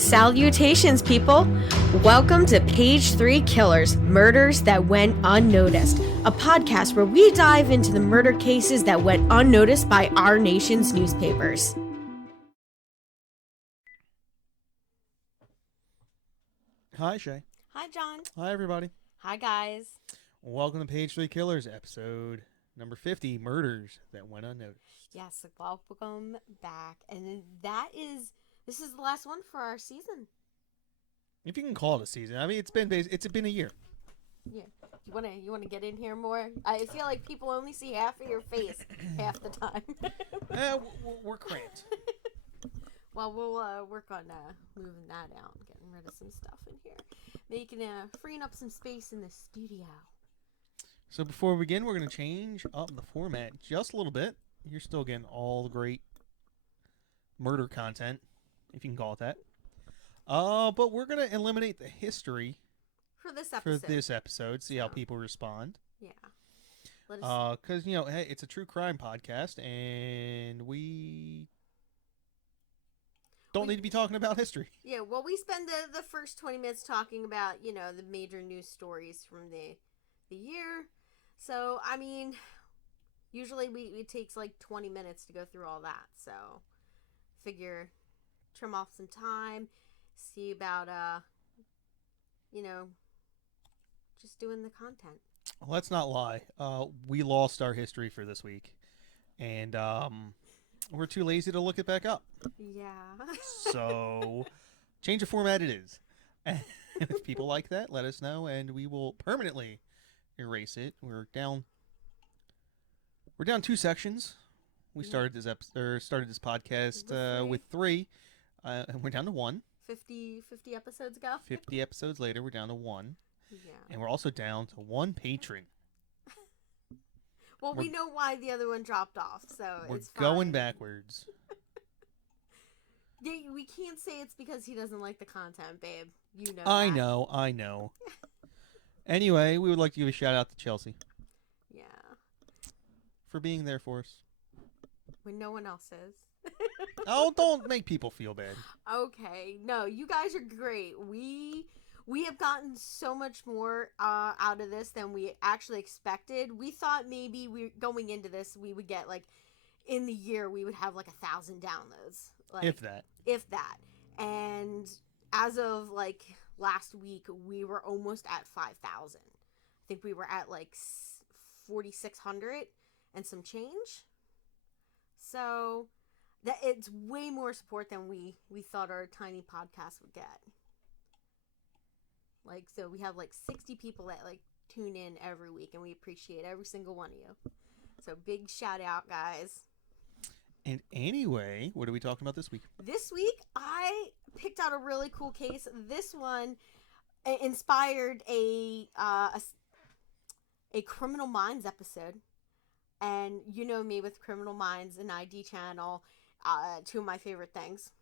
Salutations, people! Welcome to Page 3 Killers, Murders That Went Unnoticed, a podcast where we dive into the murder cases that went unnoticed by our nation's newspapers. Hi, Shay. Hi, John. Hi, everybody. Hi, guys. Welcome to Page 3 Killers, episode number 50, Murders That Went Unnoticed. Yes, welcome back. And this is the last one for our season. If you can call it a season. I mean, it's been a year. Yeah. You wanna get in here more? I feel like people only see half of your face half the time. We're cramped. Well, we'll work on moving that out and getting rid of some stuff in here. Freeing up some space in the studio. So before we begin, we're going to change up the format just a little bit. You're still getting all the great murder content, if you can call it that. But we're going to eliminate the history for this episode. See how people respond. Yeah. Because, hey, it's a true crime podcast, and we don't need to be talking about history. Yeah, well, we spend the first 20 minutes talking about, the major news stories from the year. So, I mean, usually it takes like 20 minutes to go through all that. So, figure trim off some time, see about, just doing the content. Let's not lie. We lost our history for this week. And we're too lazy to look it back up. Yeah. So, change of format it is. And if people like that, let us know, and we will permanently erase it. We're down 2 sections. We started this podcast with 3, and we're down to 1. 50 episodes ago. 50 episodes later, we're down to 1. Yeah. And we're also down to 1 patron. Well, we know why the other one dropped off, so it's fine. We're going backwards. We can't say it's because he doesn't like the content, babe. You know I know. Anyway, we would like to give a shout out to Chelsea. Yeah. For being there for us. When no one else is. Oh, don't make people feel bad. Okay. No, you guys are great. We have gotten so much more out of this than we actually expected. We thought maybe going into this, we would get in the year, we would have 1,000 downloads. If that. And as of last week, we were almost at 5,000. I think we were at 4,600 and some change. So that it's way more support than we thought our tiny podcast would get. So we have 60 people that tune in every week, and we appreciate every single one of you. So big shout out, guys. And anyway, what are we talking about this week? This week, I picked out a really cool case. This one inspired a Criminal Minds episode. And you know me with Criminal Minds and ID Channel, 2 of my favorite things.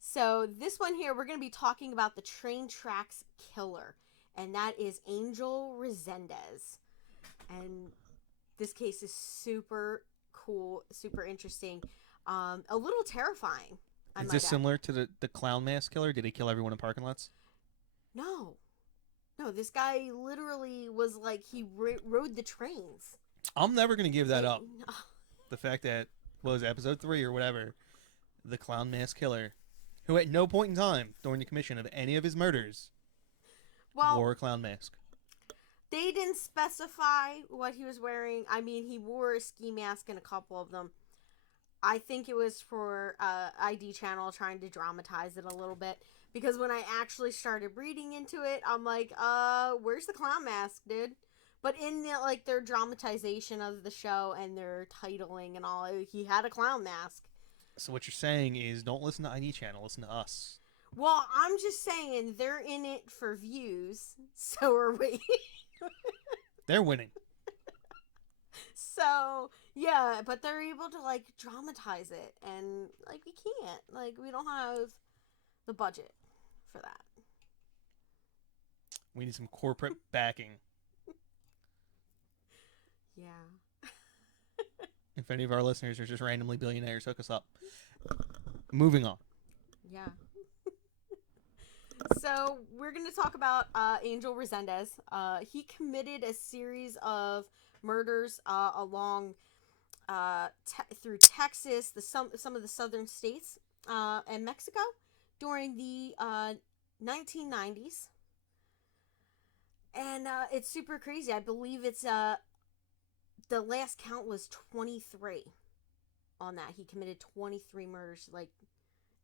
So this one here, we're going to be talking about the train tracks killer, and that is Angel Reséndiz. And this case is super cool, super interesting, a little terrifying. Is this similar to the clown mask killer? Did he kill everyone in parking lots? No, this guy literally was he rode the trains. I'm never going to give that up. No. The fact that, episode 3 or whatever, the clown mask killer, who at no point in time during the commission of any of his murders wore a clown mask. They didn't specify what he was wearing. I mean, he wore a ski mask in a couple of them. I think it was for ID Channel trying to dramatize it a little bit. Because when I actually started reading into it, I'm like, where's the clown mask, dude? But in their dramatization of the show and their titling and all, he had a clown mask. So what you're saying is don't listen to ID Channel, listen to us. Well, I'm just saying they're in it for views. So are we. They're winning. So, yeah, but they're able to dramatize it, and we can't. We don't have the budget for that. We need some corporate backing. Yeah. If any of our listeners are just randomly billionaires, hook us up. Moving on. Yeah. So we're going to talk about Angel Reséndiz. He committed a series of murders along through Texas, some of the southern states, and Mexico during the 1990s. And it's super crazy. I believe it's the last count was 23 on that. He committed 23 murders,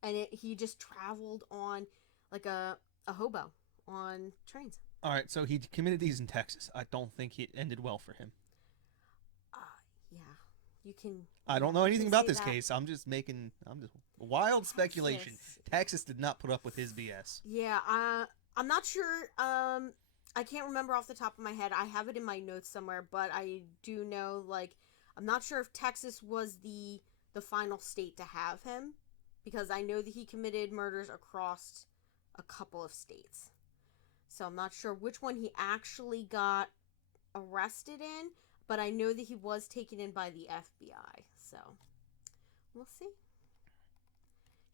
and he just traveled on like a hobo on trains. All right, so he committed these in Texas. I don't think it ended well for him. Yeah, you can. I don't know anything about this case. I'm just wild speculation. Texas. Texas did not put up with his BS. Yeah, I'm not sure. I can't remember off the top of my head. I have it in my notes somewhere, but I do know, I'm not sure if Texas was the final state to have him, because I know that he committed murders across a couple of states. So I'm not sure which one he actually got arrested in, but I know that he was taken in by the FBI. So we'll see.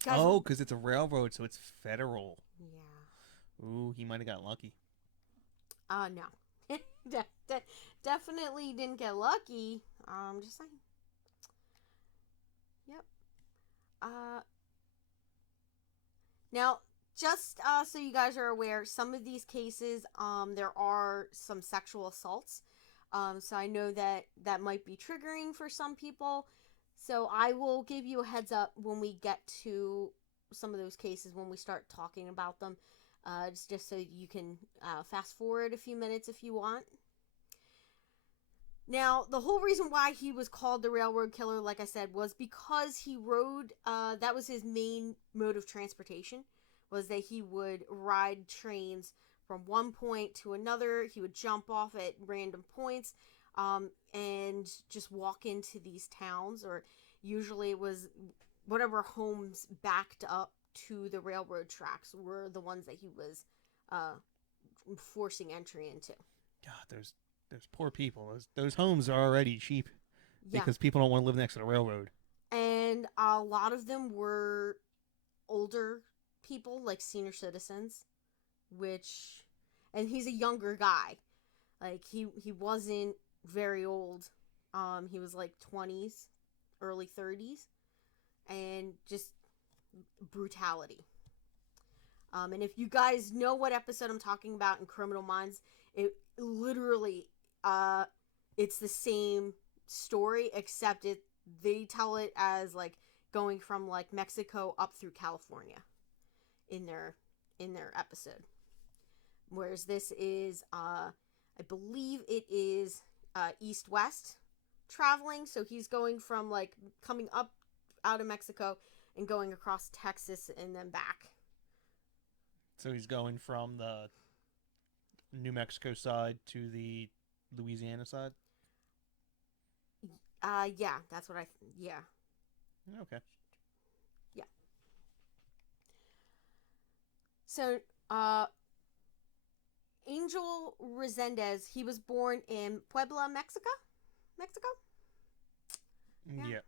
Oh, because it's a railroad, so it's federal. Yeah. Ooh, he might have got lucky. No. Definitely didn't get lucky. Just saying. Yep. Now, just so you guys are aware, some of these cases, there are some sexual assaults. So I know that might be triggering for some people. So I will give you a heads up when we get to some of those cases, when we start talking about them. Just so you can fast forward a few minutes if you want. Now, the whole reason why he was called the Railroad Killer, like I said, was because he rode, that was his main mode of transportation, was that he would ride trains from one point to another. He would jump off at random points and just walk into these towns, or usually it was whatever homes backed up to the railroad tracks were the ones that he was forcing entry into. God, those poor people. Those homes are already cheap because Yeah. people don't want to live next to the railroad. And a lot of them were older people, like senior citizens, and he's a younger guy. Like, he wasn't very old. He was like 20s, early 30s, and just brutality. And if you guys know what episode I'm talking about in Criminal Minds, it literally, it's the same story, except they tell it as like going from like Mexico up through California in their episode. Whereas this is, I believe it is east-west traveling. So he's going from like coming up out of Mexico and going across Texas and then back. So he's going from the New Mexico side to the Louisiana side? Yeah, that's what yeah. Okay. Yeah. So, Angel Reséndiz, he was born in Puebla, Mexico? Yeah.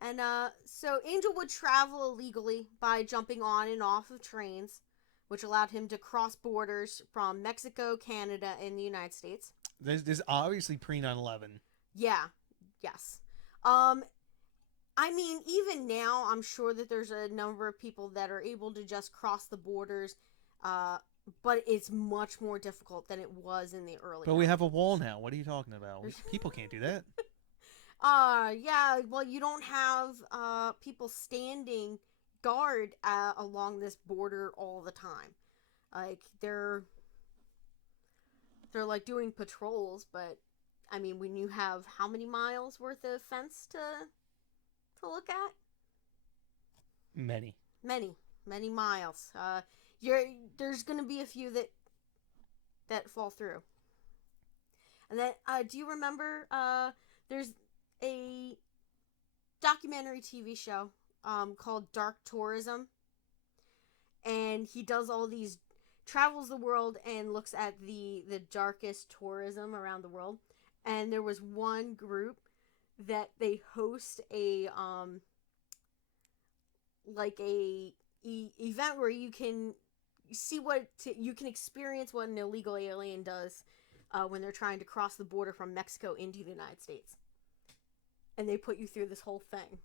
And, so Angel would travel illegally by jumping on and off of trains, which allowed him to cross borders from Mexico, Canada, and the United States. There's obviously pre 9/11. Yeah. Yes. I mean, even now, I'm sure that there's a number of people that are able to just cross the borders, but it's much more difficult than it was in the early. But we have a wall now. What are you talking about? People can't do that. Yeah. Well, you don't have people standing guard along this border all the time. Like they're like doing patrols, but I mean, when you have how many miles worth of fence to look at? Many miles. There's gonna be a few that fall through. And then, do you remember? There's a documentary TV show called Dark Tourism, and he does all these, travels the world and looks at the darkest tourism around the world. And there was one group that they host a like a event where you can see you can experience what an illegal alien does when they're trying to cross the border from Mexico into the United States. And they put you through this whole thing.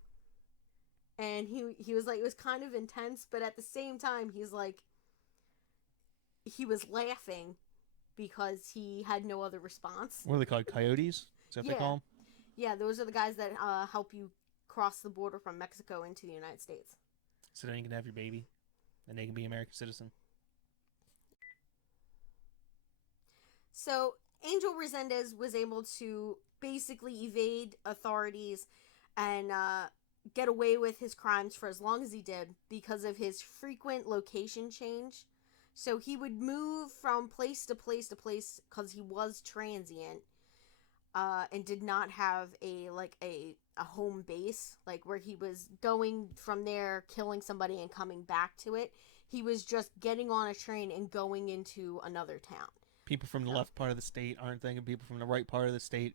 And he was like, it was kind of intense, but at the same time, he's like, he was laughing because he had no other response. What are they called? Coyotes? Is that what they call them? Yeah, those are the guys that help you cross the border from Mexico into the United States. So then you can have your baby, and they can be an American citizen. So Angel Reséndiz was able to basically evade authorities and get away with his crimes for as long as he did because of his frequent location change. So he would move from place to place to place because he was transient and did not have a home base, like where he was going from there, killing somebody and coming back to it. He was just getting on a train and going into another town. People from the left part of the state aren't thinking people from the right part of the state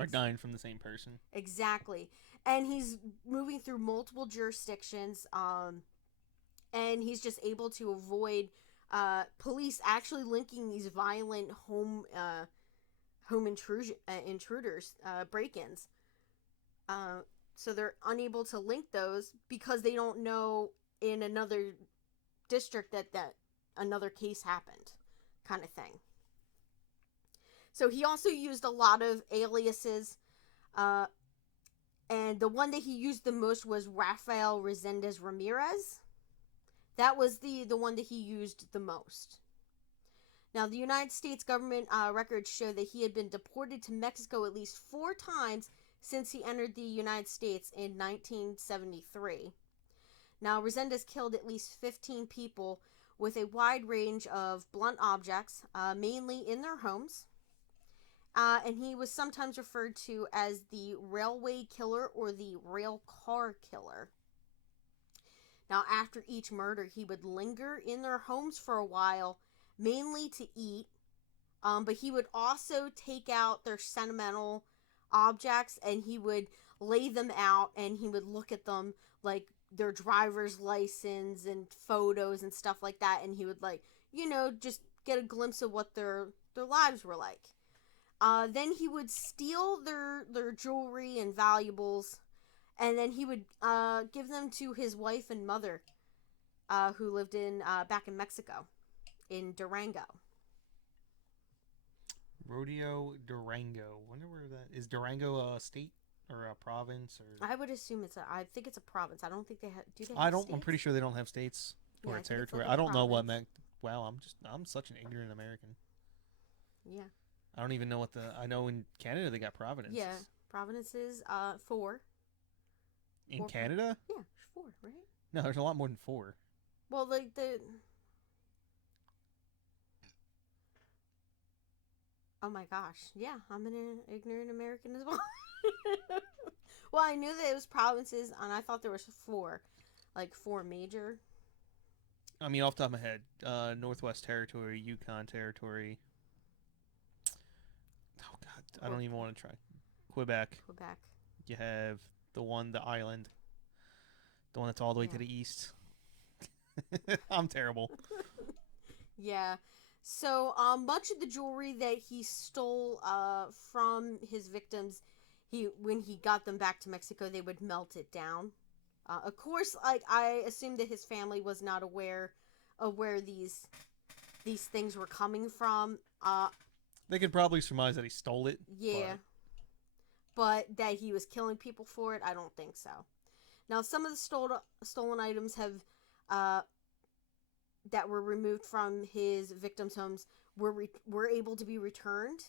are dying from the same person. Exactly. And he's moving through multiple jurisdictions, and he's just able to avoid police actually linking these violent home intruders, break-ins. So they're unable to link those because they don't know in another district that another case happened, kind of thing. So he also used a lot of aliases, and the one that he used the most was Rafael Resendez Ramirez. That was the one that he used the most. Now, the United States government records show that he had been deported to Mexico at least 4 times since he entered the United States in 1973. Now, Resendez killed at least 15 people with a wide range of blunt objects, mainly in their homes. And he was sometimes referred to as the railway killer or the rail car killer. Now, after each murder, he would linger in their homes for a while, mainly to eat, but he would also take out their sentimental objects and he would lay them out and he would look at them, like their driver's license and photos and stuff like that, and he would, like, just get a glimpse of what their lives were like. Then he would steal their jewelry and valuables, and then he would give them to his wife and mother, who lived back in Mexico, in Durango. Rodeo Durango. Wonder where that is. Durango a state or a province? Or I would assume I think it's a province. I don't think they have. Do they have states? I'm pretty sure they don't have states or a territory. Like I don't know what meant. Wow, I'm such an ignorant American. Yeah. I don't even know what I know in Canada they got provinces. Yeah, provinces. 4. In Canada? Yeah, 4, right? No, there's a lot more than 4. Well, like Oh my gosh. Yeah, I'm an ignorant American as well. Well, I knew that it was provinces, and I thought there was 4. Like 4 major. I mean, off the top of my head, Northwest Territory, Yukon Territory. Oh, God. I don't even want to try. Quebec. You have the island. The one that's all the way to the east. I'm terrible. Yeah. So, much of the jewelry that he stole from his victims, when he got them back to Mexico, they would melt it down. Of course, like, I assume that his family was not aware of where these things were coming from. They could probably surmise that he stole it. Yeah. But that he was killing people for it, I don't think so. Now, some of the stolen items that were removed from his victims' homes were able to be returned.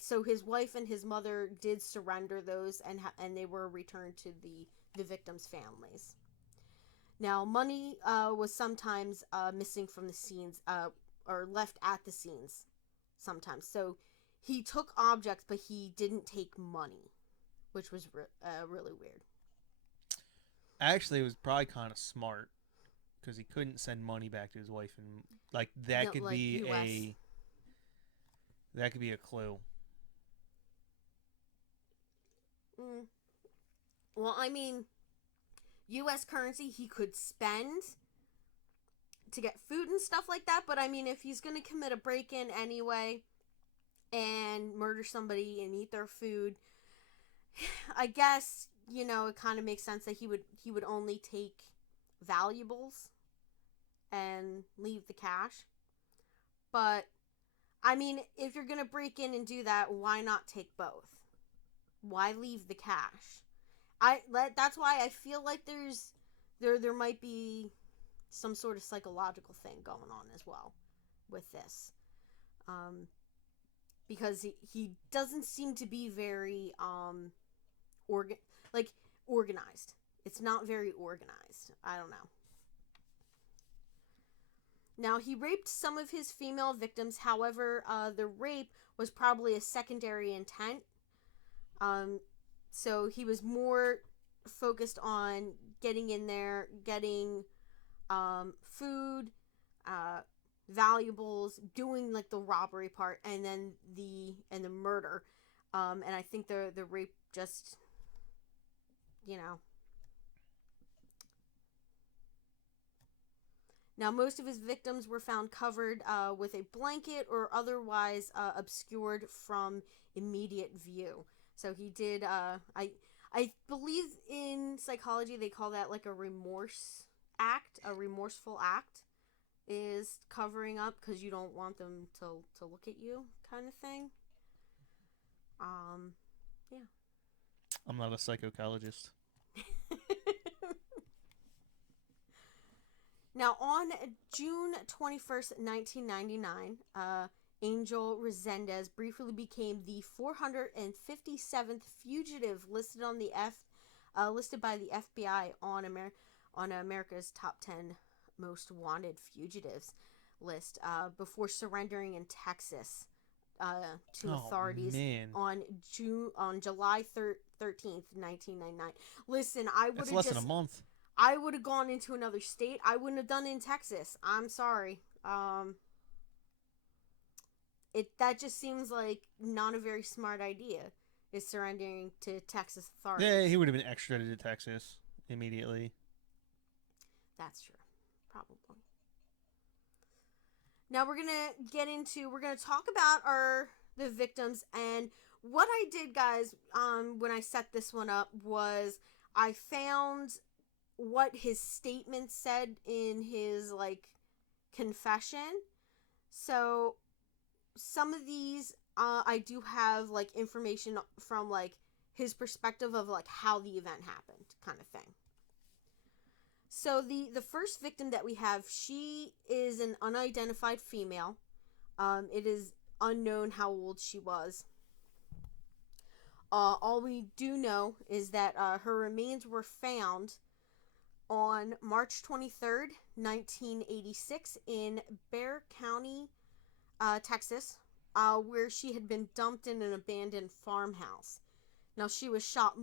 So his wife and his mother did surrender those, and they were returned to the victims' families. Now, money was sometimes missing from the scenes, or left at the scenes sometimes. So he took objects, but he didn't take money, which was really weird. Actually, it was probably kind of smart because he couldn't send money back to his wife, and that could be US. That could be a clue. Well, I mean, U.S. currency he could spend to get food and stuff like that. But I mean, if he's going to commit a break-in anyway and murder somebody and eat their food, I guess, you know, it kind of makes sense that he would only take valuables and leave the cash. But I mean, if you're going to break in and do that, why not take both? Why leave the cash? That's why I feel like there might be some sort of psychological thing going on as well with this. Because he doesn't seem to be very organized. It's not very organized. I don't know. Now, he raped some of his female victims. However, the rape was probably a secondary intent. So he was more focused on getting in there, getting food, valuables, doing like the robbery part, and then the murder. And I think the rape just, you know. Now, most of his victims were found covered with a blanket or otherwise obscured from immediate view. So he did, I believe in psychology they call that like a remorse act, a remorseful act is covering up because you don't want them to look at you kind of thing. Yeah. I'm not a psychologist. Now, on June 21st, 1999, Angel Reséndiz briefly became the 457th fugitive listed on the listed by the FBI on America's top 10 most wanted fugitives list before surrendering in Texas to authorities on July 13th, 1999. Listen, That's less than a month. I would have gone into another state. I wouldn't have done it in Texas. I'm sorry. That just seems like not a very smart idea, is surrendering to Texas authorities. Yeah, he would have been extradited to Texas immediately. That's true. Probably. Now we're going to talk about the victims, and what I did, guys, when I set this one up was I found what his statement said in his confession. So some of these I do have information from his perspective of how the event happened, kind of thing. So the first victim that we have, she is an unidentified female. It is unknown how old she was. All we do know is that her remains were found on March 23rd, 1986 in Bexar County, Texas, where she had been dumped in an abandoned farmhouse. Now, she was shot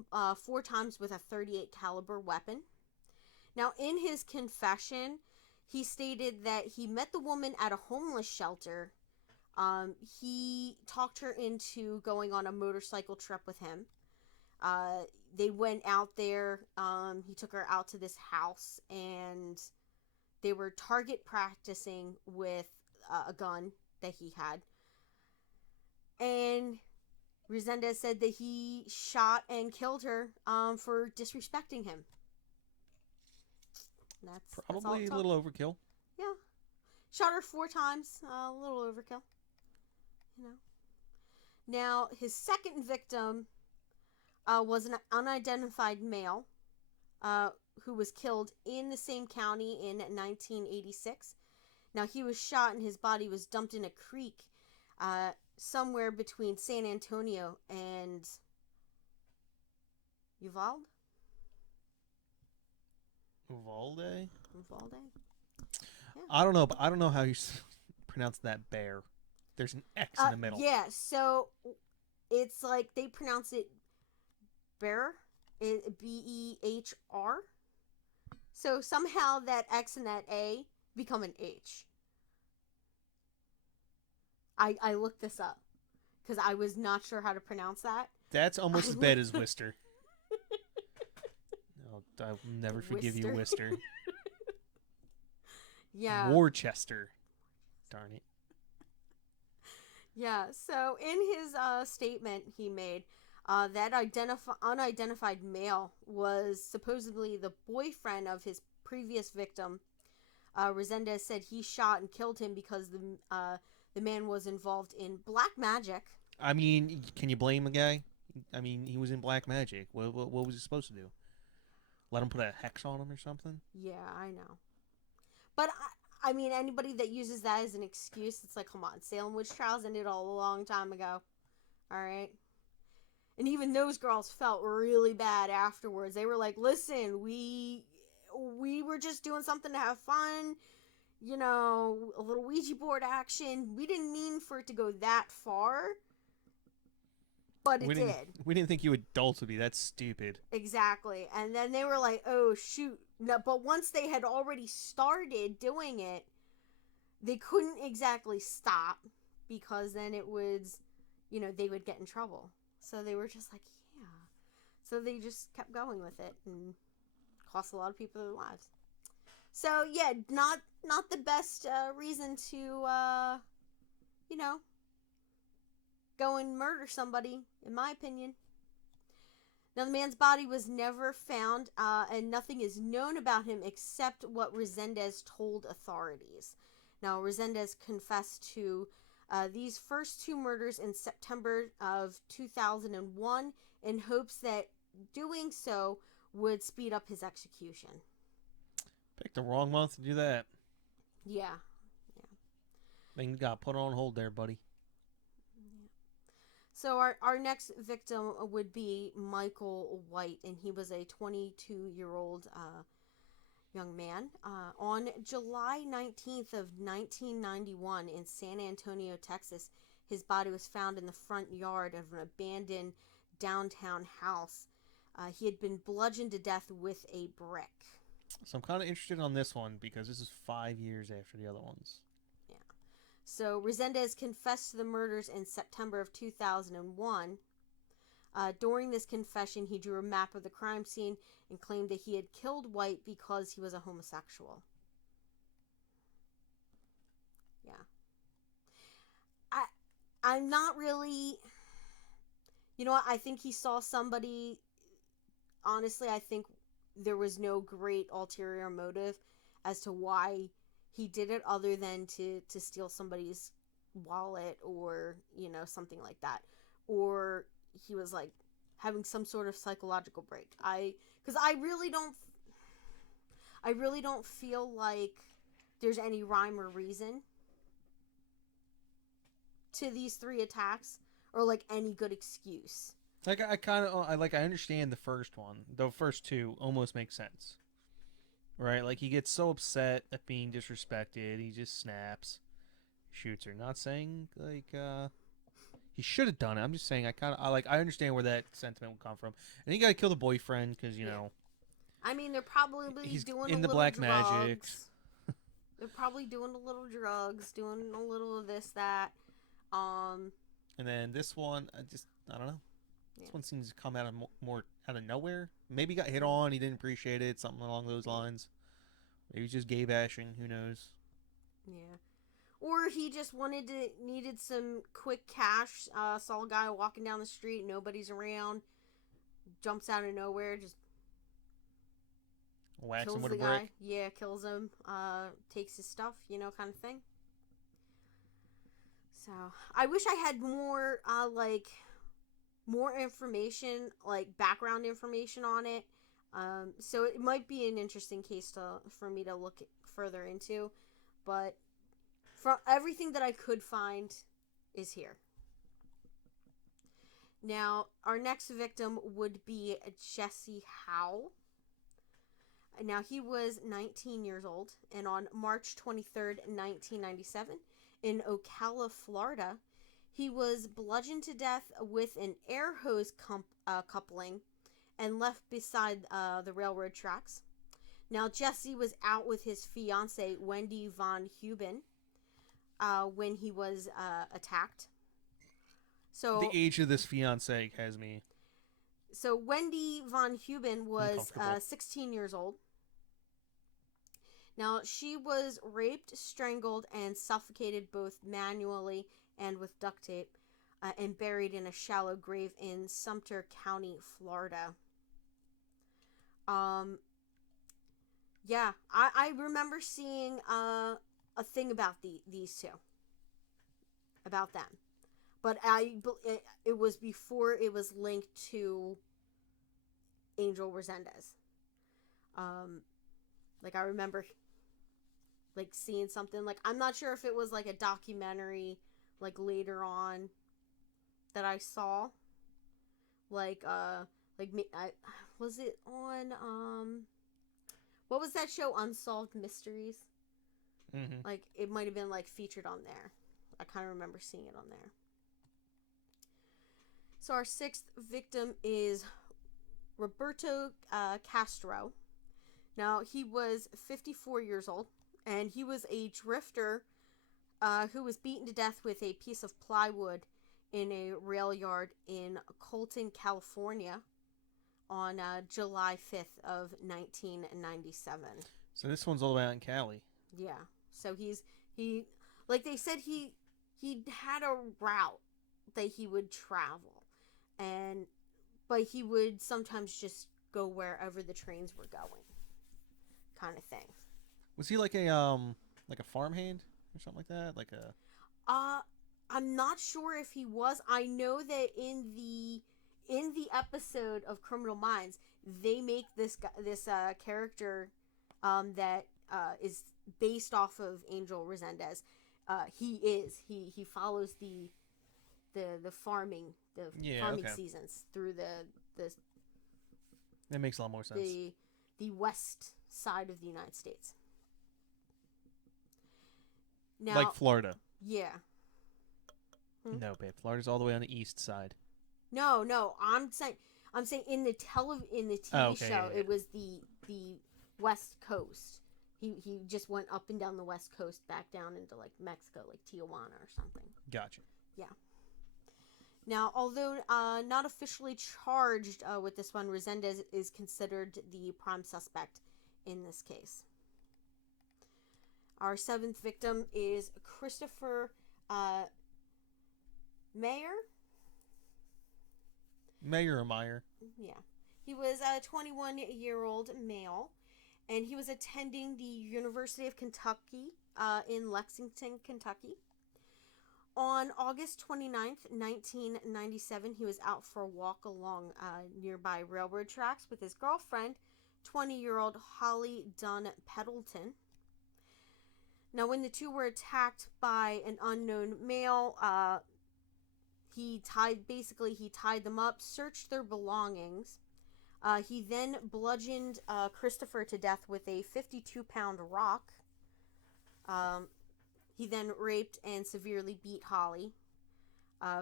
4 times with a .38 caliber weapon. Now, in his confession, he stated that he met the woman at a homeless shelter. He talked her into going on a motorcycle trip with him. They went out there. He took her out to this house, and they were target practicing with a gun that he had. And Resendez said that he shot and killed her for disrespecting him. That's probably a little overkill. Yeah. Shot her 4 times. A little overkill. You know. Now, his second victim was an unidentified male who was killed in the same county in 1986. Now, he was shot and his body was dumped in a creek somewhere between San Antonio and Uvalde? Uvalde? Yeah. I don't know, but I don't know how you pronounce that bear. There's an X in the middle. Yeah, so it's they pronounce it Behr, B-E-H-R. So somehow that X and that A become an H. I looked this up because I was not sure how to pronounce that. That's almost as bad as Worcester. I'll never forgive you, Worcester. Yeah. Worcester. Darn it. Yeah. So in his statement he made, that unidentified male was supposedly the boyfriend of his previous victim. Resendez said he shot and killed him because the man was involved in black magic. I mean, can you blame the guy? I mean, he was in black magic. What was he supposed to do? Let him put a hex on him or something? Yeah, I know. But I mean, anybody that uses that as an excuse, it's like, come on, Salem witch trials ended a long time ago. All right. And even those girls felt really bad afterwards. They were like, listen, we were just doing something to have fun, you know, a little Ouija board action. We didn't mean for it to go that far, but it did. We didn't think you adults would be that stupid. Exactly. And then they were like, oh, shoot. No, but once they had already started doing it, they couldn't exactly stop, because then it was, you know, they would get in trouble. So they were just like, yeah. So they just kept going with it and cost a lot of people their lives. So yeah, not the best reason to, you know, go and murder somebody, in my opinion. Now, the man's body was never found, and nothing is known about him except what Resendez told authorities. Now, Resendez confessed to these first two murders in September of 2001 in hopes that doing so would speed up his execution. Picked the wrong month to do that. Yeah. Things got put on hold there, buddy. So our next victim would be Michael White, and he was a 22-year-old young man. On July 19th of 1991 in San Antonio, Texas, his body was found in the front yard of an abandoned downtown house. He had been bludgeoned to death with a brick. So I'm kind of interested on this one because this is 5 years after the other ones. Yeah. So Resendez confessed to the murders in September of 2001. During this confession, he drew a map of the crime scene and claimed that he had killed White because he was a homosexual. Yeah. I'm not really... You know what? I think he saw somebody... Honestly, I think there was no great ulterior motive as to why he did it, other than to steal somebody's wallet or, you know, something like that. Or he was like having some sort of psychological break. Because I really don't feel like there's any rhyme or reason to these three attacks, or like any good excuse. Like I understand the first one. The first two almost make sense. Right? Like he gets so upset at being disrespected, he just snaps, shoots her. Not saying like he should have done it. I'm just saying I understand where that sentiment would come from. And you got to kill the boyfriend because you know. I mean, they're probably he's doing in a the little black drugs. magic. They're probably doing a little drugs, doing a little of this, that. And then this one, I don't know. This one seems to come out of more out of nowhere. Maybe he got hit on, he didn't appreciate it, something along those lines. Maybe he just gay bashing, who knows? Yeah. Or he just needed some quick cash, saw a guy walking down the street, nobody's around, jumps out of nowhere, just whacks him with the a guy. brick. Yeah, kills him, takes his stuff, you know, kind of thing. So, I wish I had more, more information, like background information on it. So it might be an interesting case for me to look further into, but from everything that I could find is here. Now, our next victim would be Jesse Howell. Now, he was 19 years old, and on March 23rd, 1997, in Ocala, Florida, he was bludgeoned to death with an air hose coupling and left beside the railroad tracks. Now, Jesse was out with his fiancée, Wendy Von Huben, when he was attacked. So the age of this fiancée has me. So Wendy Von Huben was 16 years old. Now, she was raped, strangled, and suffocated both manually and with duct tape, and buried in a shallow grave in Sumter County, Florida. Yeah, I remember seeing a thing about these two, about them, but it was before it was linked to Angel Reséndiz. Like I remember, like seeing something, like I'm not sure if it was like a documentary, like later on, that I saw, like was it on what was that show, Unsolved Mysteries? Mm-hmm. Like, it might have been, like, featured on there. I kind of remember seeing it on there. So our sixth victim is Roberto Castro. Now, he was 54 years old, and he was a drifter who was beaten to death with a piece of plywood in a rail yard in Colton, California, on July 5th of 1997. So this one's all the way out in Cali. Yeah. So he like they said, he had a route that he would travel, but he would sometimes just go wherever the trains were going, kind of thing. Was he like a farmhand or something like that? Like a I'm not sure if he was. I know that in the episode of Criminal Minds, they make this character that is based off of Angel Reséndiz. He follows the farming seasons through the that makes a lot more sense. The west side of the United States. Now, like Florida. Yeah. No, babe. Florida's all the way on the east side. No. I'm saying in the TV show, yeah. It was the West Coast. He just went up and down the West Coast, back down into like Mexico, like Tijuana or something. Gotcha. Yeah. Now, although not officially charged with this one, Resendez is considered the prime suspect in this case. Our seventh victim is Christopher Mayer. Mayer or Meyer? Yeah. He was a 21-year-old male, and he was attending the University of Kentucky in Lexington, Kentucky. On August 29th, 1997, he was out for a walk along nearby railroad tracks with his girlfriend, 20-year-old Holly Dunn Pendleton. Now, when the two were attacked by an unknown male, he tied them up, searched their belongings. He then bludgeoned Christopher to death with a 52-pound rock. He then raped and severely beat Holly,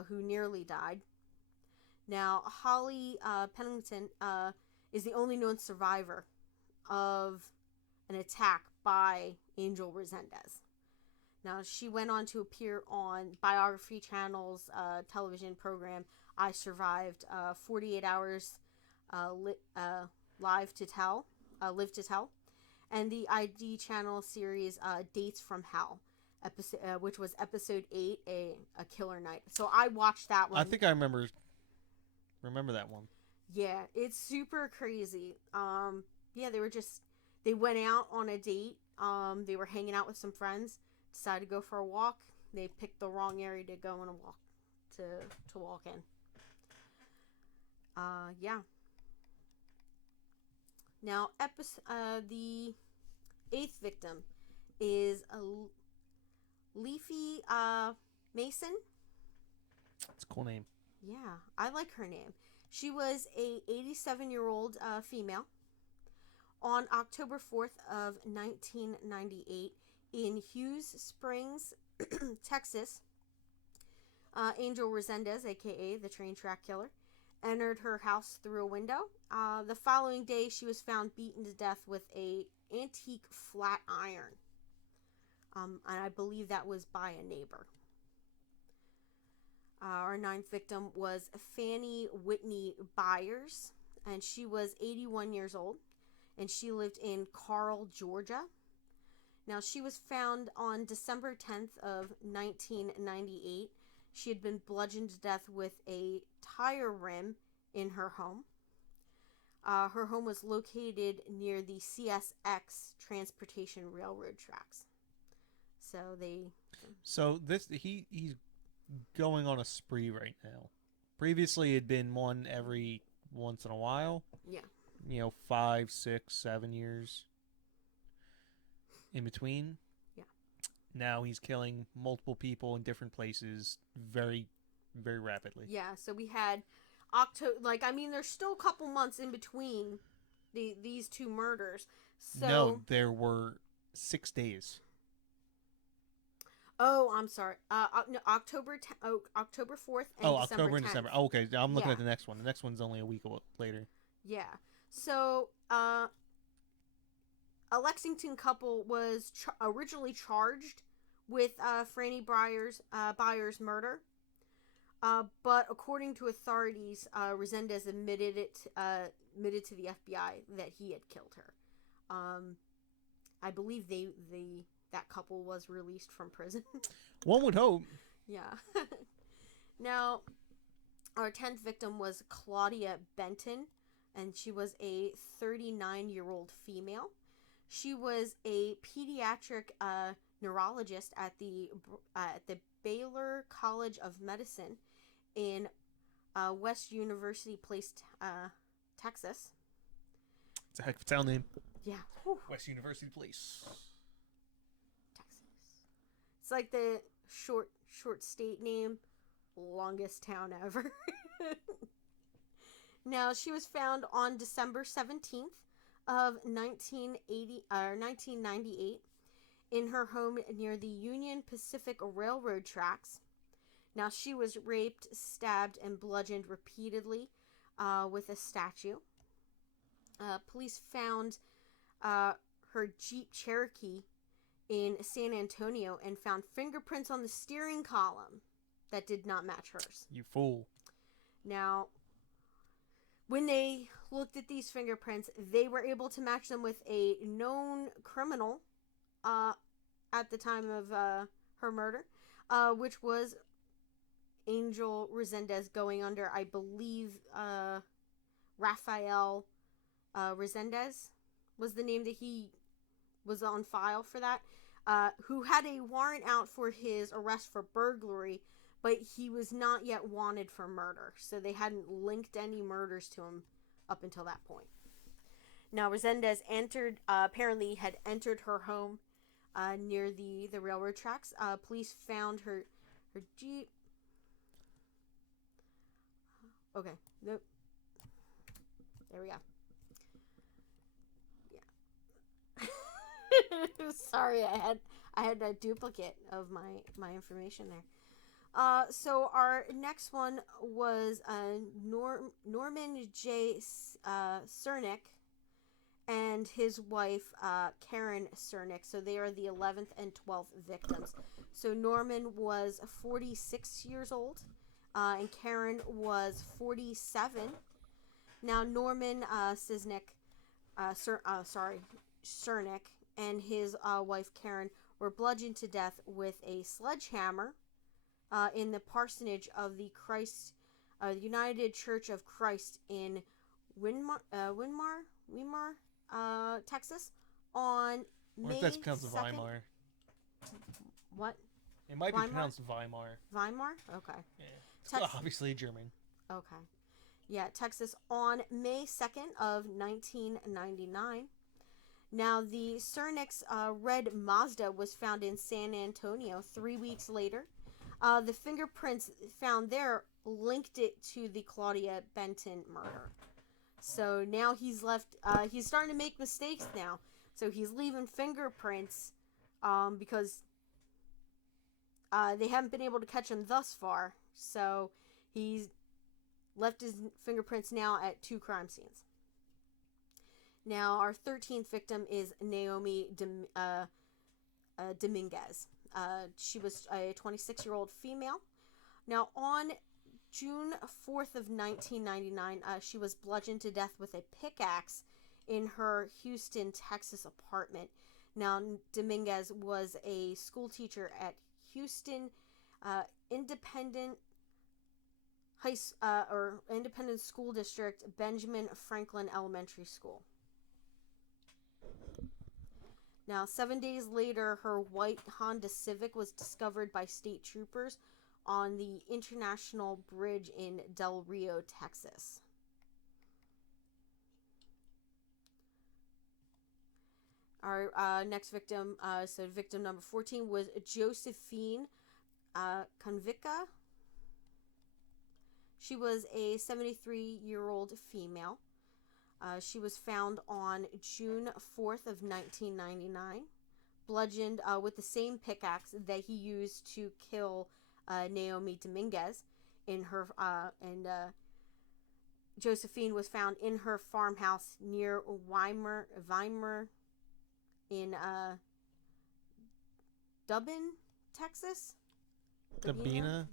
who nearly died. Now, Holly Pendleton is the only known survivor of an attack by Angel Reséndiz. Now, she went on to appear on Biography Channel's television program, I Survived 48 Hours Live to Tell, and the ID Channel series Dates from Hell, which was episode 8, a Killer Night. So I watched that one. I think I remember that one. Yeah, it's super crazy. Yeah, they went out on a date. They were hanging out with some friends, decided to go for a walk. They picked the wrong area to go on a walk, to walk in. Yeah. Now, the eighth victim is Leafy Mason. That's a cool name. Yeah, I like her name. She was a 87-year-old female. On October 4th of 1998, in Hughes Springs, Texas, Angel Reséndiz, a.k.a. the train track killer, entered her house through a window. The following day, she was found beaten to death with an antique flat iron. And I believe that was by a neighbor. Our ninth victim was Fannie Whitney Byers, and she was 81 years old, and she lived in Carl, Georgia. Now, she was found on December 10th of 1998. She had been bludgeoned to death with a tire rim in her home. Her home was located near the CSX Transportation Railroad tracks. So he's going on a spree right now. Previously, it had been one every once in a while. Yeah. 5, 6, 7 years in between. Yeah. Now he's killing multiple people in different places very, very rapidly. Yeah, so we had there's still a couple months in between these two murders. So No, there were 6 days. Oh, I'm sorry. No, October 4th and December October and 10th. December. Oh, okay, I'm looking at the next one. The next one's only a week later. Yeah. So, a Lexington couple was originally charged with Fannie Byers' murder. But according to authorities, Resendez admitted to the FBI that he had killed her. I believe that couple was released from prison. One would hope. Yeah. Now, our 10th victim was Claudia Benton, and she was a 39-year-old female. She was a pediatric neurologist at the Baylor College of Medicine in West University Place, Texas. It's a heck of a town name. Yeah. West University Place. Texas. It's like the short state name, longest town ever. Now, she was found on December 17th of 1998 in her home near the Union Pacific Railroad tracks. Now, she was raped, stabbed, and bludgeoned repeatedly with a statue. Police found her Jeep Cherokee in San Antonio and found fingerprints on the steering column that did not match hers. You fool. Now, when they looked at these fingerprints, they were able to match them with a known criminal at the time of her murder, which was Angel Reséndiz, going under, I believe, Raphael Resendez was the name that he was on file for that, who had a warrant out for his arrest for burglary, but he was not yet wanted for murder, so they hadn't linked any murders to him up until that point. Now, Resendez apparently had entered her home near the railroad tracks. Police found her Jeep. Okay, nope. There we go. Yeah. Sorry, I had a duplicate of my information there. So our next one was Norman J. Cernick and his wife Karen Cernick. So they are the 11th and 12th victims. So Norman was 46 years old, and Karen was 47. Now Norman Cernick and his wife Karen were bludgeoned to death with a sledgehammer in the parsonage of the United Church of Christ in Weimar, Texas, on May 2nd. That's pronounced Weimar. What? It might be pronounced Weimar. Weimar? Okay. Yeah. It's obviously German. Okay. Yeah, Texas, on May 2nd of 1999. Now, the Cernick's red Mazda was found in San Antonio 3 weeks later. The fingerprints found there linked it to the Claudia Benton murder. So now he's starting to make mistakes now. So he's leaving fingerprints because they haven't been able to catch him thus far. So he's left his fingerprints now at 2 crime scenes. Now, our 13th victim is Naomi Dominguez. She was a 26-year-old female. Now, on June 4th of 1999, she was bludgeoned to death with a pickaxe in her Houston, Texas apartment. Now, Dominguez was a school teacher at Houston Independent Independent School District Benjamin Franklin Elementary School. Now, 7 days later, her white Honda Civic was discovered by state troopers on the International Bridge in Del Rio, Texas. Our next victim, so victim number 14, was Josephine Convica. She was a 73-year-old female. She was found on June 4th of 1999, bludgeoned with the same pickaxe that he used to kill Naomi Dominguez. Josephine was found in her farmhouse near Weimar in Dubbin, Texas. Dabina,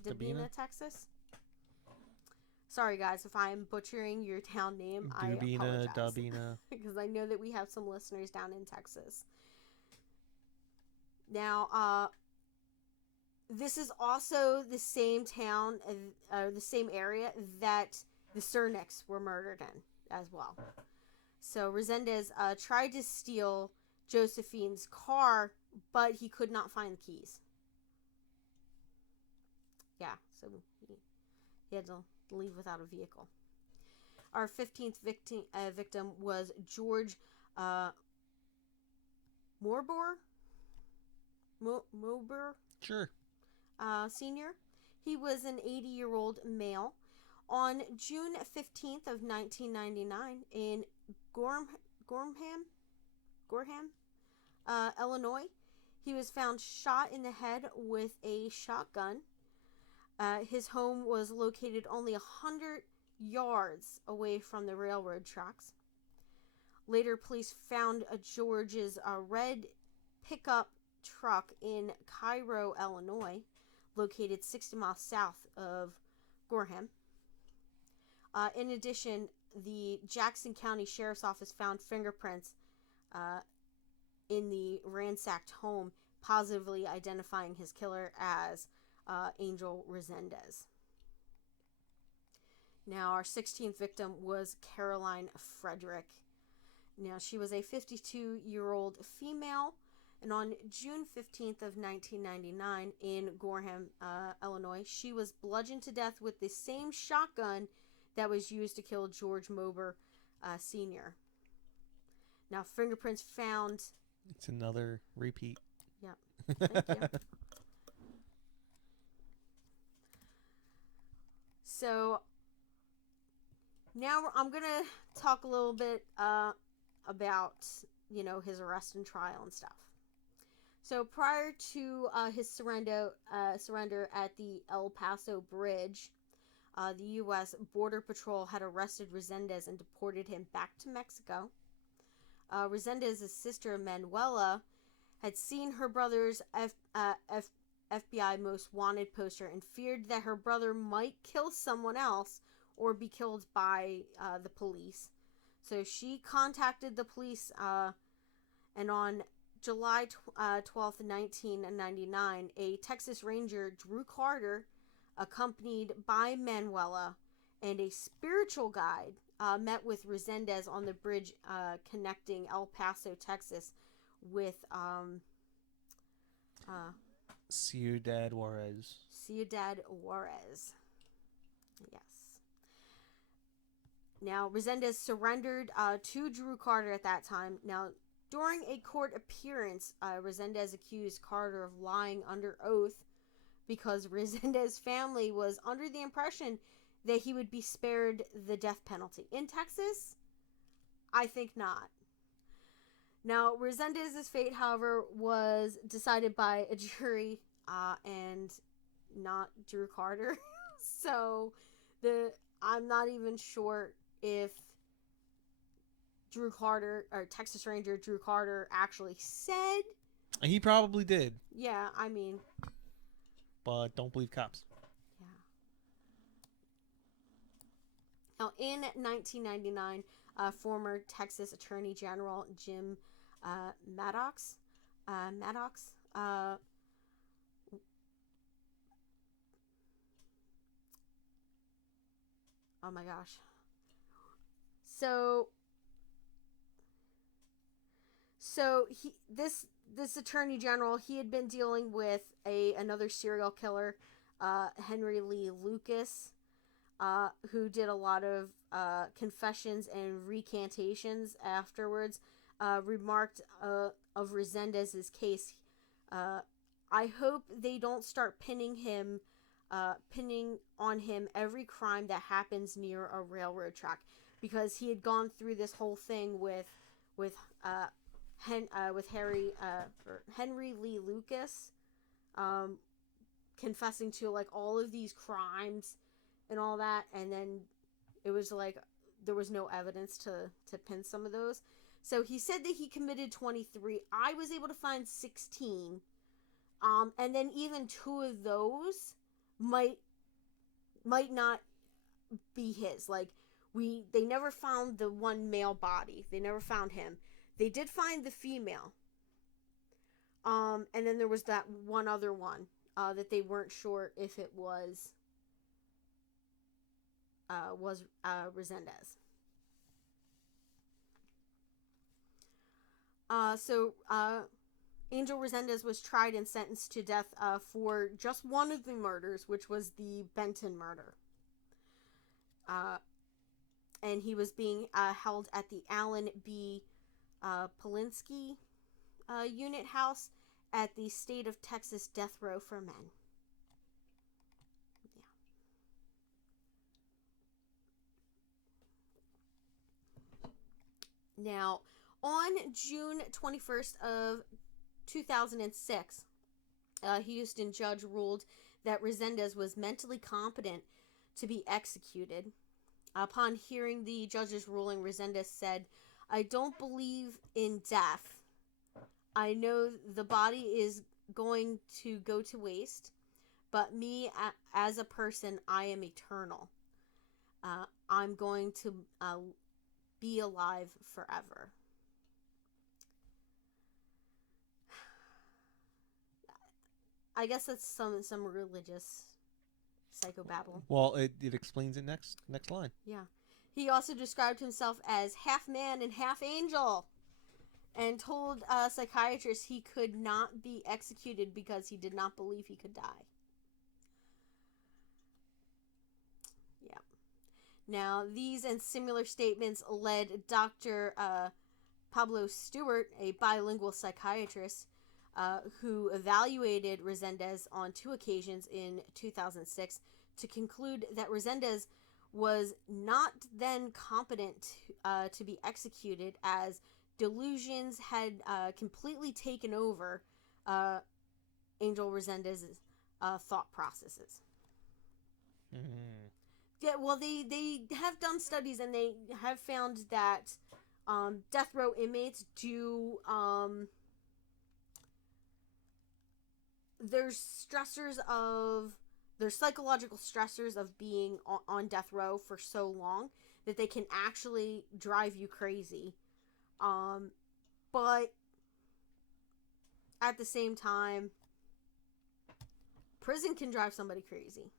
Texas. Sorry, guys, if I am butchering your town name. I apologize. Dabina. Because I know that we have some listeners down in Texas. Now, this is also the same town, the same area that the Cernicks were murdered in as well. So Resendez tried to steal Josephine's car, but he could not find the keys. Yeah, so he had to leave without a vehicle. Our 15th victim was George Morbor? Sure. Senior. He was an 80-year-old male. On June 15th of 1999 in Gorham, Illinois, he was found shot in the head with a shotgun. His home was located only 100 yards away from the railroad tracks. Later, police found George's red pickup truck in Cairo, Illinois, located 60 miles south of Gorham. In addition, the Jackson County Sheriff's Office found fingerprints in the ransacked home, positively identifying his killer as Angel Reséndiz. Now, our 16th victim was Caroline Frederick. Now, she was a 52-year-old female, and on June 15th of 1999 in Gorham, Illinois, she was bludgeoned to death with the same shotgun that was used to kill George Mober Sr. Now, fingerprints found... It's another repeat. Yep. Thank you. So, now I'm going to talk a little bit about, his arrest and trial and stuff. So, prior to his surrender at the El Paso Bridge, the U.S. Border Patrol had arrested Resendez and deported him back to Mexico. Resendez's sister, Manuela, had seen her brother's FBI Most Wanted poster and feared that her brother might kill someone else or be killed by the police. So she contacted the police, and on July 12th, 1999, a Texas Ranger, Drew Carter, accompanied by Manuela, and a spiritual guide, met with Resendez on the bridge connecting El Paso, Texas, with Ciudad Juarez. Yes. Now, Resendez surrendered to Drew Carter at that time. Now, during a court appearance, Resendez accused Carter of lying under oath because Resendez's family was under the impression that he would be spared the death penalty. In Texas, I think not. Now, Resendez's fate, however, was decided by a jury and not Drew Carter. So, I'm not even sure if Drew Carter, or Texas Ranger Drew Carter, actually said. He probably did. Yeah, I mean. But don't believe cops. Yeah. Now, in 1999, former Texas Attorney General Jim Maddox Maddox. Oh my gosh. So this attorney general, he had been dealing with another serial killer, Henry Lee Lucas, who did a lot of confessions and recantations afterwards. Remarked of Resendez's case, I hope they don't start pinning on him every crime that happens near a railroad track, because he had gone through this whole thing with Henry Lee Lucas, confessing to like all of these crimes and all that, and then it was like there was no evidence to pin some of those. So he said that he committed 23. I was able to find 16. And then even 2 of those might not be his. Like they never found the one male body. They never found him. They did find the female. And then there was that one other one that they weren't sure if it was Resendez. So Angel Reséndiz was tried and sentenced to death for just one of the murders, which was the Benton murder. And he was being held at the Allen B. Polinsky unit house at the state of Texas death row for men. Yeah. Now, on June 21st of 2006, a Houston judge ruled that Resendez was mentally competent to be executed. Upon hearing the judge's ruling, Resendez said, "I don't believe in death. I know the body is going to go to waste, but me as a person, I am eternal. I'm going to be alive forever." I guess that's some religious psychobabble. Well, it explains it next line. Yeah. He also described himself as half man and half angel, and told psychiatrists he could not be executed because he did not believe he could die. Yeah. Now, these and similar statements led Dr. Pablo Stewart, a bilingual psychiatrist, who evaluated Resendez on 2 occasions in 2006, to conclude that Resendez was not then competent to be executed, as delusions had completely taken over Angel Resendez's thought processes. Mm-hmm. Yeah, well, they have done studies, and they have found that death row inmates do... there's psychological stressors of being on death row for so long that they can actually drive you crazy. But at the same time, prison can drive somebody crazy.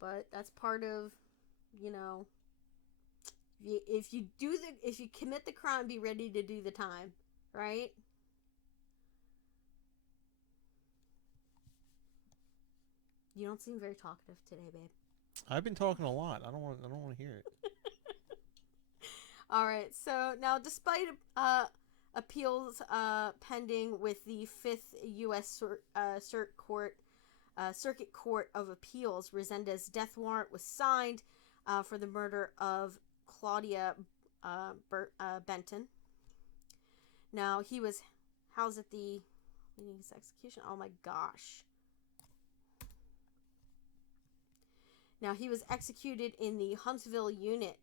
But that's part of, if you commit the crime, be ready to do the time, right? You don't seem very talkative today, babe. I've been talking a lot. I don't want to hear it. All right. So now, despite appeals pending with the 5th U.S. Circuit Court of Appeals, Resendez's death warrant was signed for the murder of Claudia Benton. Now, he was housed at the execution. Oh my gosh. Now, he was executed in the Huntsville unit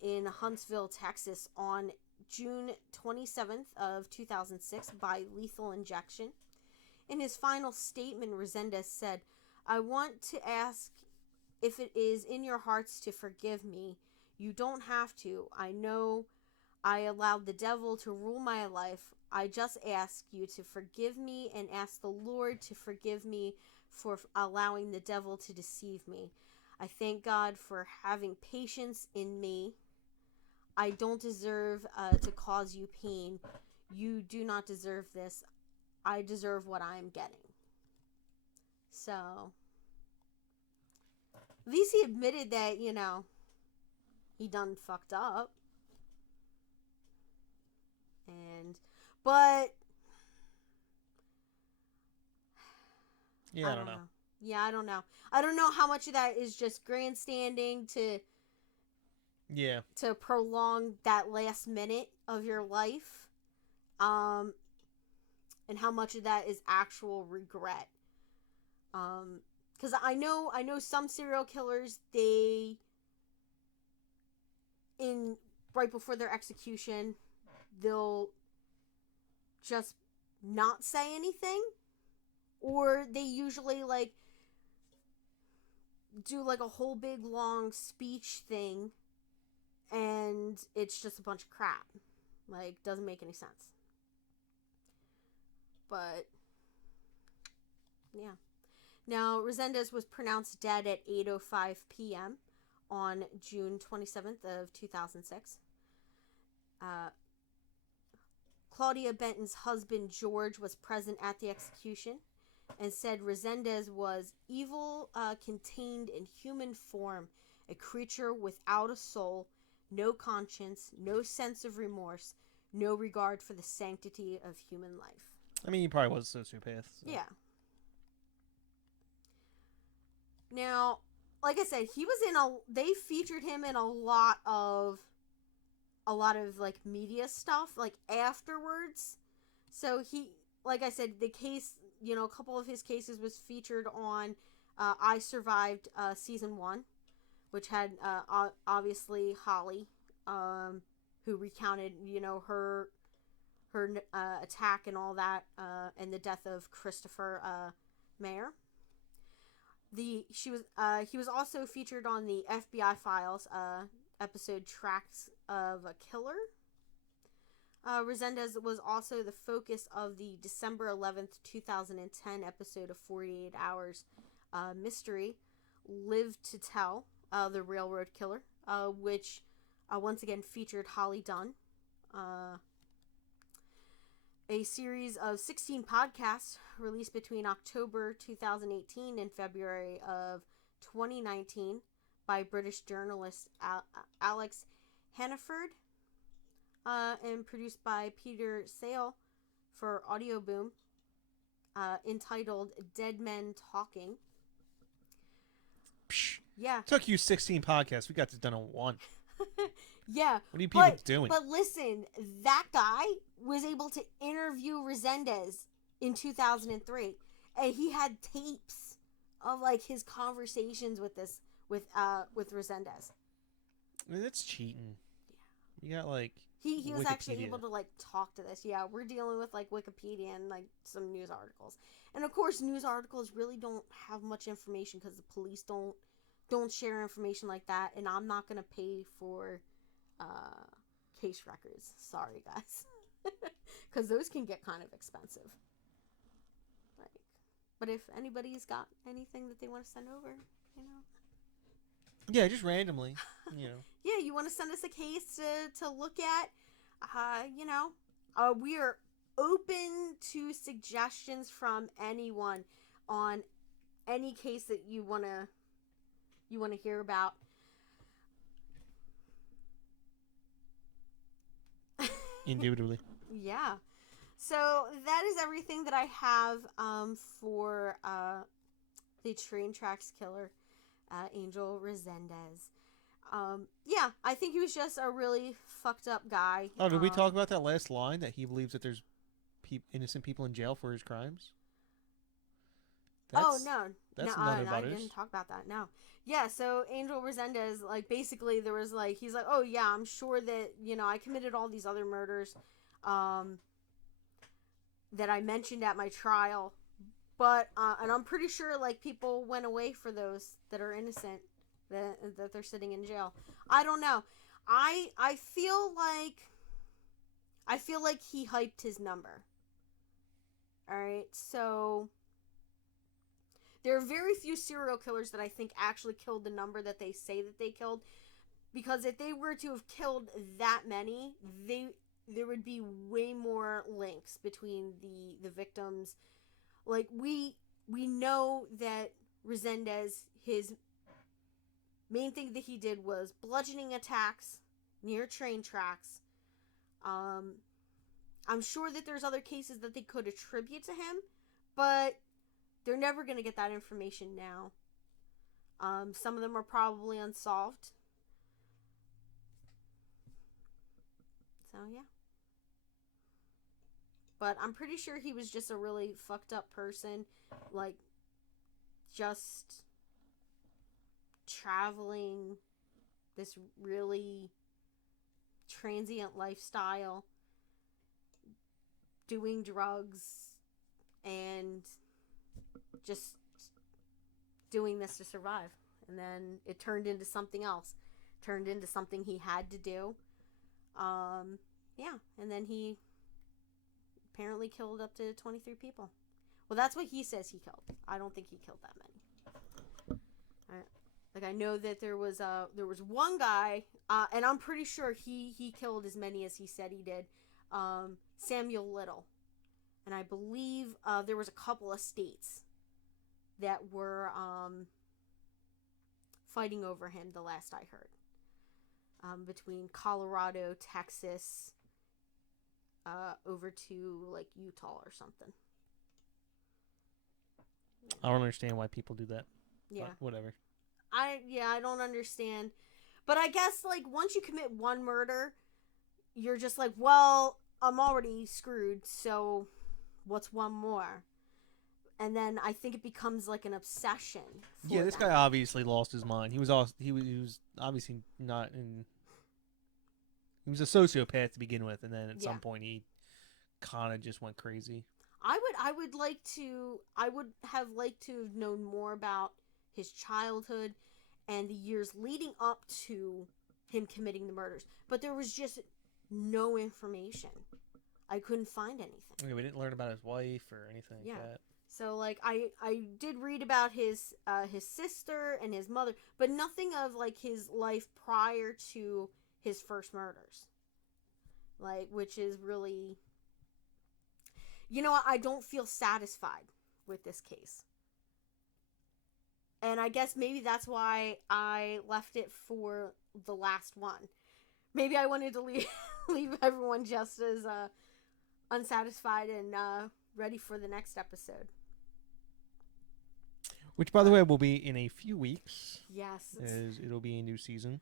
in Huntsville, Texas on June 27th of 2006 by lethal injection. In his final statement, Resendez said, "I want to ask if it is in your hearts to forgive me. You don't have to. I know I allowed the devil to rule my life. I just ask you to forgive me and ask the Lord to forgive me for allowing the devil to deceive me. I thank God for having patience in me. I don't deserve to cause you pain. You do not deserve this. I deserve what I am getting. So, at least he admitted that, you know, he done fucked up. But yeah, I don't know. Yeah, I don't know. I don't know how much of that is just grandstanding to prolong that last minute of your life, and how much of that is actual regret. Because I know some serial killers, right before their execution, they'll just not say anything, or they usually like do like a whole big long speech thing, and it's just a bunch of crap. Like, doesn't make any sense. But yeah. Now, Resendez was pronounced dead at 8:05 p.m. on June 27th of 2006. Claudia Benton's husband, George, was present at the execution and said Resendez was evil, contained in human form, a creature without a soul, no conscience, no sense of remorse, no regard for the sanctity of human life. I mean, he probably was a sociopath. So. Yeah. Now, like I said, they featured him in a lot of like media stuff, like afterwards. So he, like I said, the case, you know, a couple of his cases was featured on I Survived season 1, which had obviously Holly, who recounted, you know, her attack and all that, and the death of Christopher Mayer. He was also featured on the FBI Files episode Tracks of a Killer. Resendez was also the focus of the December 11th, 2010 episode of 48 Hours mystery, Live to Tell, the Railroad Killer, which once again featured Holly Dunn. A series of 16 podcasts released between October 2018 and February of 2019 by British journalist Alex Hannaford, and produced by Peter Sale for Audio Boom, entitled Dead Men Talking. Psh, yeah. Took you 16 podcasts. We got this done in 1. Yeah. What are you people doing? But listen, that guy was able to interview Resendez in 2003, and he had tapes of like his conversations with Resendez. I mean, that's cheating. Yeah. You got like he was actually able to like talk to this. Yeah, we're dealing with like Wikipedia and like some news articles, and of course news articles really don't have much information because the police don't share information like that, and I'm not gonna pay for case records. Sorry, guys, because those can get kind of expensive. Like, but if anybody's got anything that they want to send over, you know. Yeah, just randomly, you know. Yeah, you want to send us a case to look at, you know. We are open to suggestions from anyone on any case that you want to hear about. Indubitably. Yeah. So that is everything that I have for the train tracks killer, Angel Reséndiz. Yeah, I think he was just a really fucked up guy. Oh, did we talk about that last line that he believes that there's innocent people in jail for his crimes? No, I didn't talk about that. No. Yeah, so Angel Reséndiz, like, basically there was like, he's like, oh yeah, I'm sure that, you know, I committed all these other murders that I mentioned at my trial, but and I'm pretty sure like people went away for those that are innocent, that they're sitting in jail. I don't know. I feel like I feel like he hyped his number. Alright, so there are very few serial killers that I think actually killed the number that they say that they killed. Because if they were to have killed that many, there would be way more links between the victims. Like, we know that Resendez, his main thing that he did was bludgeoning attacks near train tracks. I'm sure that there's other cases that they could attribute to him, but they're never going to get that information now. Some of them are probably unsolved. So, yeah. But I'm pretty sure he was just a really fucked up person. Like, just traveling this really transient lifestyle, doing drugs, and just doing this to survive. And then it turned into something else. Turned into something he had to do. Yeah, and then he apparently killed up to 23 people. Well, that's what he says he killed. I don't think he killed that many. Like, I know that there was one guy, and I'm pretty sure he killed as many as he said he did. Samuel Little, and I believe there was a couple of states that were fighting over him. The last I heard. Between Colorado, Texas, over to, like, Utah or something. I don't understand why people do that. Yeah. But whatever. I don't understand. But I guess, like, once you commit one murder, you're just like, well, I'm already screwed, so what's one more? And then I think it becomes like an obsession. Yeah, this guy obviously lost his mind. He was obviously not in. He was a sociopath to begin with, and then at some point he kind of just went crazy. I would have liked to have known more about his childhood and the years leading up to him committing the murders, but there was just no information. I couldn't find anything. Okay, we didn't learn about his wife or anything like that. So, like, I did read about his sister and his mother, but nothing of, like, his life prior to his first murders. Like, which is really... You know what? I don't feel satisfied with this case. And I guess maybe that's why I left it for the last one. Maybe I wanted to leave everyone just as unsatisfied and ready for the next episode. Which, by the way, will be in a few weeks. Yes. As it'll be a new season.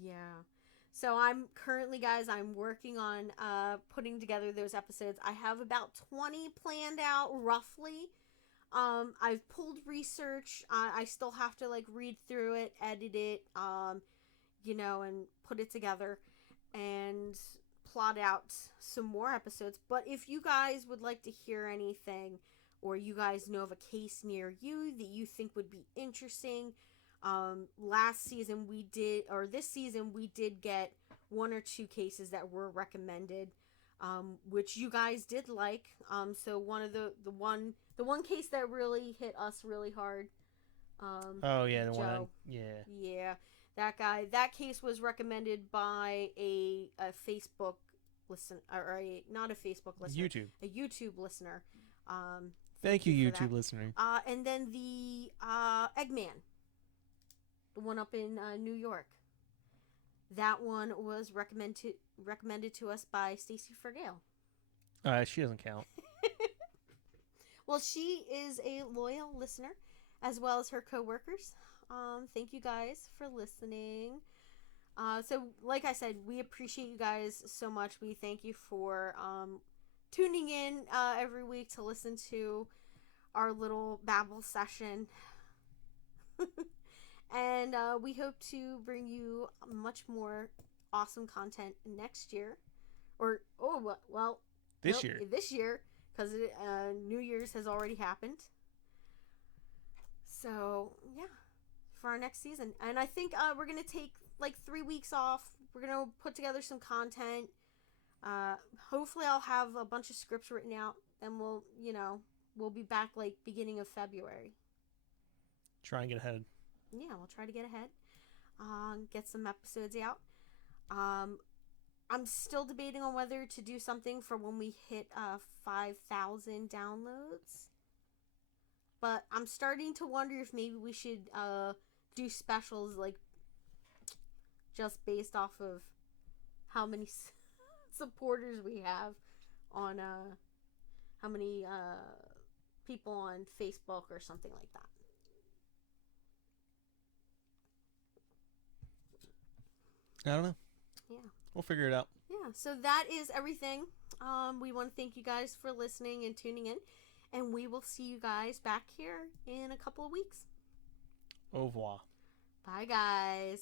Yeah. So I'm currently, guys, I'm working on putting together those episodes. I have about 20 planned out, roughly. I've pulled research. I still have to, like, read through it, edit it, and put it together and plot out some more episodes. But if you guys would like to hear anything, or you guys know of a case near you that you think would be interesting, this season we did get one or two cases that were recommended, which you guys did like. So one of the one case that really hit us really hard. Joe. Yeah, that guy. That case was recommended by a Facebook listen, or not a Facebook listener, a YouTube listener. Thank you, YouTube listener. And then the Eggman, the one up in New York. That one was recommended to us by Stacy Fergale. She doesn't count. Well, she is a loyal listener, as well as her coworkers. Thank you guys for listening. So, like I said, we appreciate you guys so much. We thank you for tuning in every week to listen to our little babble session. And we hope to bring you much more awesome content next year. This year, because New Year's has already happened. So, yeah, for our next season. And I think we're going to take, like, 3 weeks off. We're going to put together some content. Hopefully I'll have a bunch of scripts written out, and we'll be back like beginning of February. Try and get ahead. Yeah, we'll try to get ahead. Get some episodes out. I'm still debating on whether to do something for when we hit 5,000 downloads. But I'm starting to wonder if maybe we should do specials, like, just based off of how many supporters we have on how many people on Facebook or something like that. I don't know. Yeah. We'll figure it out. Yeah, so that is everything. We want to thank you guys for listening and tuning in. And we will see you guys back here in a couple of weeks. Au revoir. Bye, guys.